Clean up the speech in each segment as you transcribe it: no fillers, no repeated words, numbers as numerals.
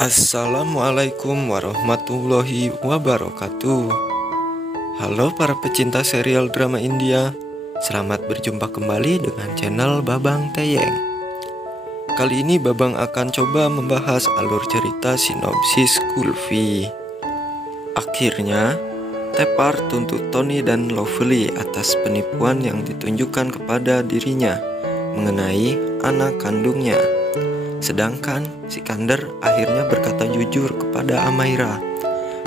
Assalamualaikum warahmatullahi wabarakatuh. Halo para pecinta serial drama India, selamat berjumpa kembali dengan channel Babang Teyeng. Kali ini Babang akan coba membahas alur cerita sinopsis Kulfi. Akhirnya, Tepar tuntut Tony dan Lovely atas penipuan yang ditunjukkan kepada dirinya mengenai anak kandungnya. Sedangkan Sikander akhirnya berkata jujur kepada Amaira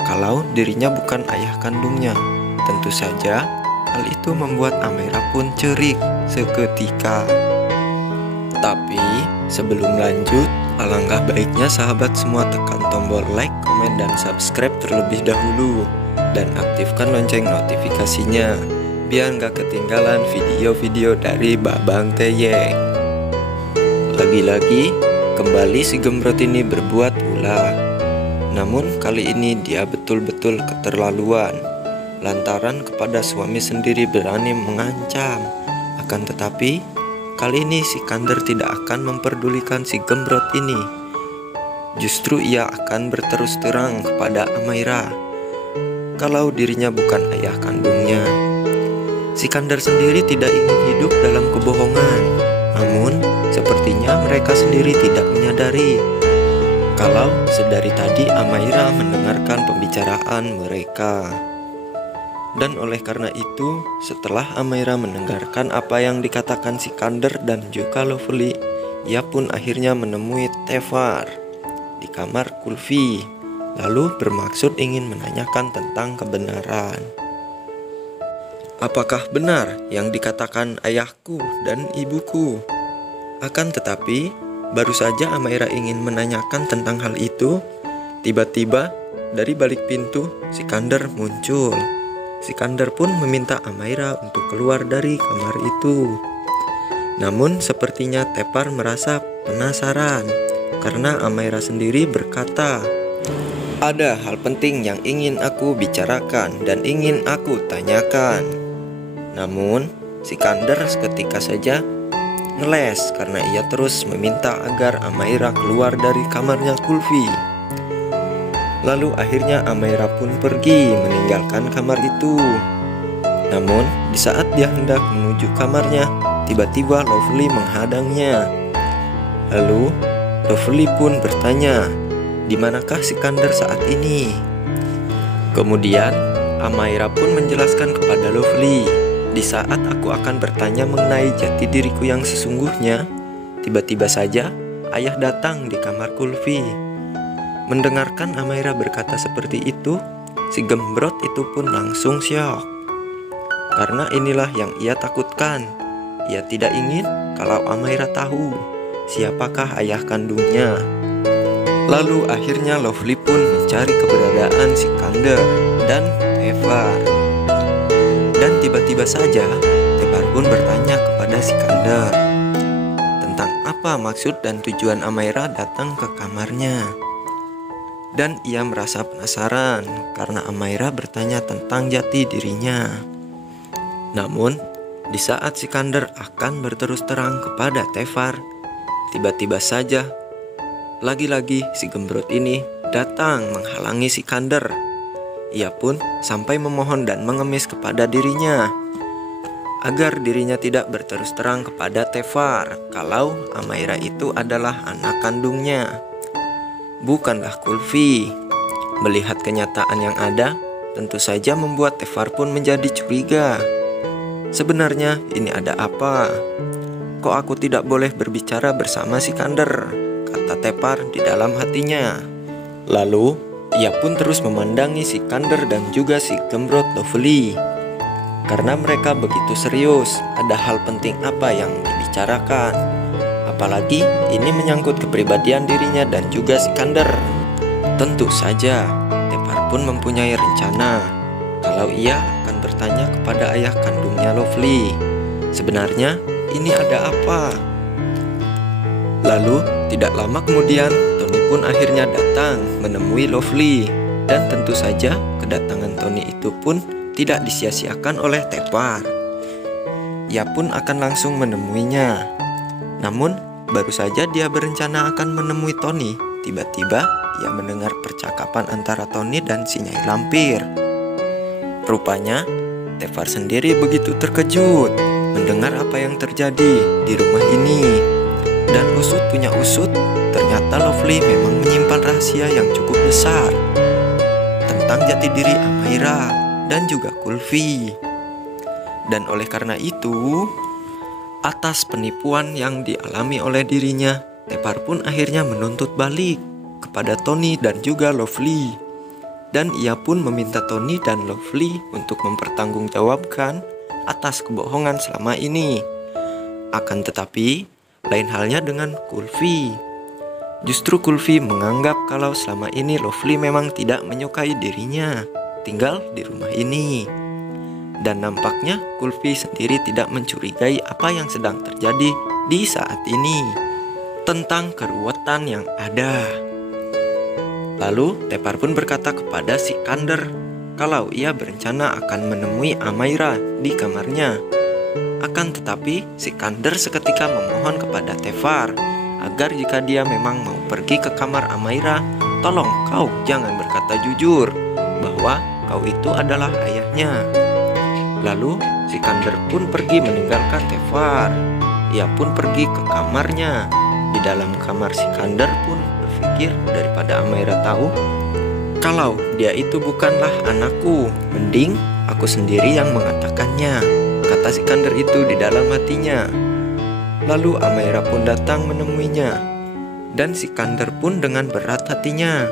kalau dirinya bukan ayah kandungnya. Tentu saja hal itu membuat Amaira pun cerik seketika. Tapi sebelum lanjut, alangkah baiknya sahabat semua tekan tombol like, komen, dan subscribe terlebih dahulu, dan aktifkan lonceng notifikasinya biar nggak ketinggalan video-video dari Babang Teyeng. Lagi-lagi kembali si gembrot ini berbuat ulah. Namun kali ini dia betul-betul keterlaluan lantaran kepada suami sendiri berani mengancam. Akan tetapi kali ini Sikander tidak akan memperdulikan si gembrot ini. Justru ia akan berterus terang kepada Amaira kalau dirinya bukan ayah kandungnya. Sikander sendiri tidak ingin hidup dalam kebohongan. Namun sepertinya mereka sendiri tidak menyadari kalau sedari tadi Amaira mendengarkan pembicaraan mereka. Dan oleh karena itu, setelah Amaira mendengarkan apa yang dikatakan Sikander dan juga Lovely, ia pun akhirnya menemui Tefar di kamar Kulfi, lalu bermaksud ingin menanyakan tentang kebenaran. Apakah benar yang dikatakan ayahku dan ibuku? Akan tetapi, baru saja Amaira ingin menanyakan tentang hal itu, tiba-tiba dari balik pintu Sikander muncul. Sikander pun meminta Amaira untuk keluar dari kamar itu. Namun sepertinya Tepar merasa penasaran karena Amaira sendiri berkata, "Ada hal penting yang ingin aku bicarakan dan ingin aku tanyakan." Namun Sikander seketika saja ngeles karena ia terus meminta agar Amaira keluar dari kamarnya Kulfi. Lalu akhirnya Amaira pun pergi meninggalkan kamar itu. Namun di saat dia hendak menuju kamarnya, tiba-tiba Lovely menghadangnya. Lalu Lovely pun bertanya, "Di manakah Sikander saat ini?" Kemudian Amaira pun menjelaskan kepada Lovely, "Di saat aku akan bertanya mengenai jati diriku yang sesungguhnya, tiba-tiba saja ayah datang di kamar Kulfi." Mendengarkan Amaira berkata seperti itu, si gembrot itu pun langsung syok. Karena inilah yang ia takutkan. Ia tidak ingin kalau Amaira tahu siapakah ayah kandungnya. Lalu akhirnya Lovely pun mencari keberadaan Sikander dan Tefar. Dan tiba-tiba saja Tepar pun bertanya kepada Sikander tentang apa maksud dan tujuan Amaira datang ke kamarnya. Dan ia merasa penasaran karena Amaira bertanya tentang jati dirinya. Namun di saat Sikander akan berterus terang kepada Tefar, tiba-tiba saja lagi-lagi si gembrot ini datang menghalangi Sikander. Ia pun sampai memohon dan mengemis kepada dirinya agar dirinya tidak berterus terang kepada Tefar kalau Amaira itu adalah anak kandungnya, bukanlah Kulfi. Melihat kenyataan yang ada, tentu saja membuat Tefar pun menjadi curiga. Sebenarnya ini ada apa? Kok aku tidak boleh berbicara bersama Sikander? Kata Tepar di dalam hatinya. Lalu ia pun terus memandangi Sikander dan juga si gembrot Lovely. Karena mereka begitu serius, ada hal penting apa yang dibicarakan. Apalagi ini menyangkut kepribadian dirinya dan juga Sikander. Tentu saja Tepar pun mempunyai rencana kalau ia akan bertanya kepada ayah kandungnya Lovely, sebenarnya ini ada apa? Lalu tidak lama kemudian Tony pun akhirnya datang menemui Lovely. Dan tentu saja kedatangan Tony itu pun tidak disia-siakan oleh Tepar. Ia pun akan langsung menemuinya. Namun baru saja dia berencana akan menemui Tony, tiba-tiba ia mendengar percakapan antara Tony dan si Nyai Lampir. Rupanya, Tefar sendiri begitu terkejut mendengar apa yang terjadi di rumah ini. Dan usut punya usut, ternyata Lovely memang menyimpan rahasia yang cukup besar tentang jati diri Amaira dan juga Kulfi. Dan oleh karena itu, atas penipuan yang dialami oleh dirinya, Tefar pun akhirnya menuntut balik kepada Tony dan juga Lovely. Dan ia pun meminta Tony dan Lovely untuk mempertanggungjawabkan atas kebohongan selama ini. Akan tetapi, lain halnya dengan Kulfi. Justru Kulfi menganggap kalau selama ini Lovely memang tidak menyukai dirinya tinggal di rumah ini. Dan nampaknya Kulfi sendiri tidak mencurigai apa yang sedang terjadi di saat ini tentang keruwetan yang ada. Lalu Tefar pun berkata kepada Sikander kalau ia berencana akan menemui Amaira di kamarnya. Akan tetapi Sikander seketika memohon kepada Tefar agar jika dia memang mau pergi ke kamar Amaira, tolong kau jangan berkata jujur bahwa kau itu adalah ayahnya. Lalu Sikander pun pergi meninggalkan Tefar. Ia pun pergi ke kamarnya. Di dalam kamar Sikander pun berpikir daripada Amaira tahu kalau dia itu bukanlah anakku, mending aku sendiri yang mengatakannya, kata Sikander itu di dalam hatinya. Lalu Amaira pun datang menemuinya, dan Sikander pun dengan berat hatinya.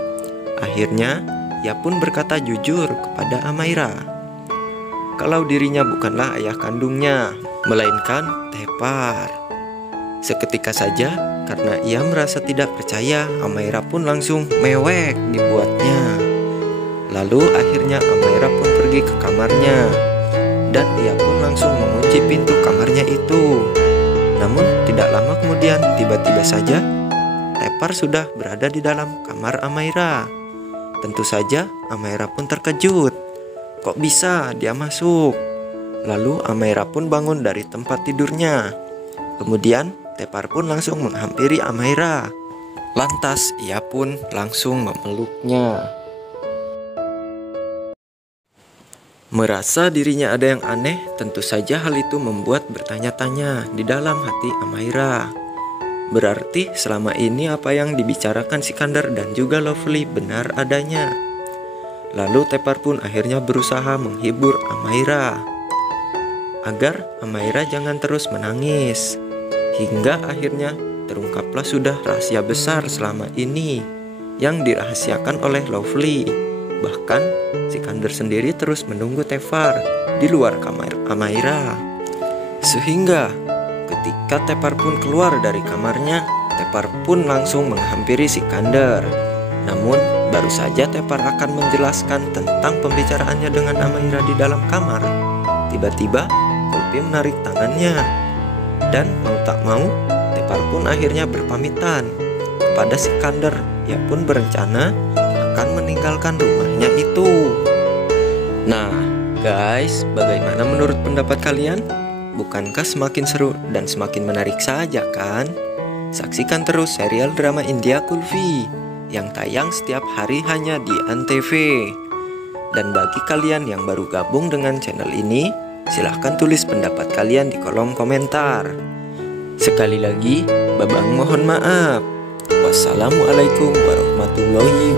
Akhirnya ia pun berkata jujur kepada Amaira kalau dirinya bukanlah ayah kandungnya, melainkan Tefar. Seketika saja, karena ia merasa tidak percaya, Amaira pun langsung mewek dibuatnya. Lalu akhirnya Amaira pun pergi ke kamarnya, dan ia pun langsung mengunci pintu kamarnya itu. Namun tidak lama kemudian, tiba-tiba saja Tefar sudah berada di dalam kamar Amaira. Tentu saja Amaira pun terkejut. Kok bisa dia masuk? Lalu Amaira pun bangun dari tempat tidurnya. Kemudian Tefar pun langsung menghampiri Amaira. Lantas ia pun langsung memeluknya. Merasa dirinya ada yang aneh, tentu saja hal itu membuat bertanya-tanya di dalam hati Amaira. Berarti selama ini apa yang dibicarakan Sikander dan juga Lovely benar adanya. Lalu Tefar pun akhirnya berusaha menghibur Amaira agar Amaira jangan terus menangis. Hingga akhirnya terungkaplah sudah rahasia besar selama ini yang dirahasiakan oleh Lovely. Bahkan Sikander sendiri terus menunggu Tefar di luar kamar Amaira. Sehingga ketika Tefar pun keluar dari kamarnya, Tefar pun langsung menghampiri Sikander. Namun baru saja Tefar akan menjelaskan tentang pembicaraannya dengan Amaira di dalam kamar, tiba-tiba Kulfi menarik tangannya. Dan mau tak mau, Tefar pun akhirnya berpamitan kepada Sikander. Ia pun berencana akan meninggalkan rumahnya itu. Nah, guys, bagaimana menurut pendapat kalian? Bukankah semakin seru dan semakin menarik saja kan? Saksikan terus serial drama India Kulfi yang tayang setiap hari hanya di Antv. Dan bagi kalian yang baru gabung dengan channel ini, silahkan tulis pendapat kalian di kolom komentar. Sekali lagi, Babang mohon maaf. Wassalamualaikum warahmatullahi